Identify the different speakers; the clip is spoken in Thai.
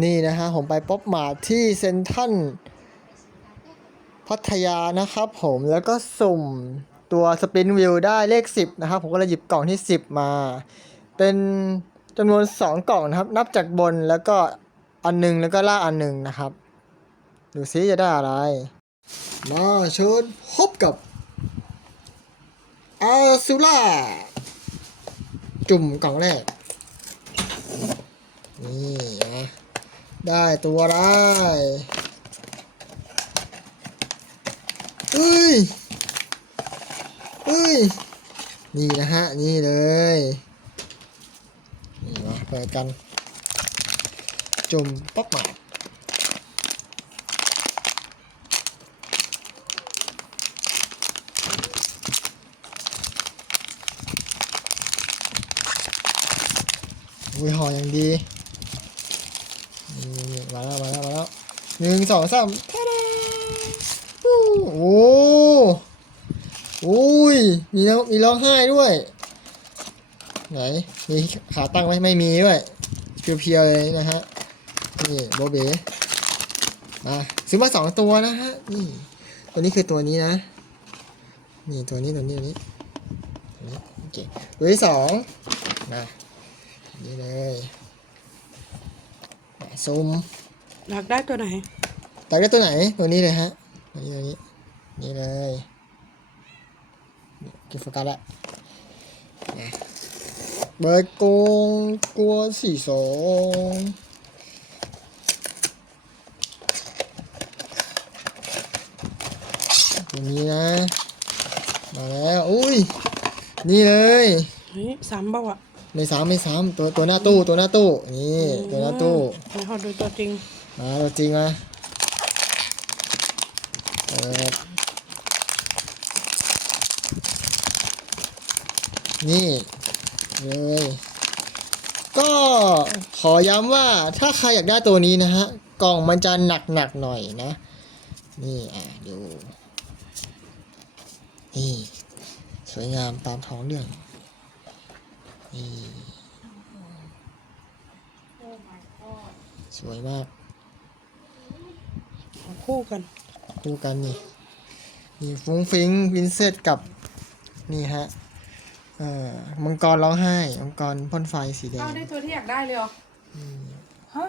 Speaker 1: นี่นะฮะผมไปป๊อปมาที่เซ็นทัลพัทยานะครับผมแล้วก็สุ่มตัวสปินวิวได้เลข 10 นะครับ ผมก็เลยหยิบกล่องที่ 10 มา เป็นจำนวน 2 กล่องนะครับ นับจากบนแล้วก็อันหนึงแล้วก็ล่าอันหนึงนะครับ ดูซิจะได้อะไร มาเชิญพบกับอาซูล่าจุ่มกล่องแรก นี่นะ ได้ตัวได้เอ้ยเอ้ย นี่นะฮะ นี่เลย นี่มาเปิดกัน จุ่มป๊อกหมาอุ้ยห่ออย่างดี นี่มาแล้วมาแล้วมาแล้วหนึ่งสองสามท่าดาอู้โอ้โอ้ยมีแล้วมีร้องไห้ด้วย ไหนมีขาตั้งไหมไม่มีด้วยเพียวๆเลยนะฮะนี่โบเบมาซื้อมาสองตัวนะฮะนี่ตัวนี้คือตัวนี้นะนี่ตัวนี้ตัวนี้ตัวนี้ตัวนี้โอเคตัวที่สองมานี่เลย ซูม
Speaker 2: อยากได้ตัวไหน
Speaker 1: ตัดได้ตัวไหนตัวนี้เลยฮะตัวนี้ตัวนี้นี่เลยนี่กินโฟกัสละนะเบอร์โกงกลัวสี่สองตัวนี้นะ มาแล้ว อุ้ย นี่เลย
Speaker 2: เฮ้ยซ้ำเปล่าอะ
Speaker 1: ไม่ซ้ำไม่ซ้ำตัวตัวหน้าตู้ตัวหน้าตู้นี่ตัวหน้าตู้
Speaker 2: ให้เขาดูตัวจริง
Speaker 1: มาตัวจริงมาเปิดนี่เลยก็ขอย้ำว่าถ้าใครอยากได้ตัวนี้นะฮะกล่องมันจะหนักหนักๆหน่อยนะ นี่อะดูนี่สวยงามตามท้องเรื่อง นี่ สวยมาก
Speaker 2: คู่กัน
Speaker 1: คู่กันนี่ นี่ฟุ้งฟิงวินเซตกับ นี่ฮะ เอ่อ มังกรร้องไห้ มังกรพ่นไฟสีแด
Speaker 2: เอา
Speaker 1: ง
Speaker 2: ได้ตัวที่อยากได้เลยเหรอฮะ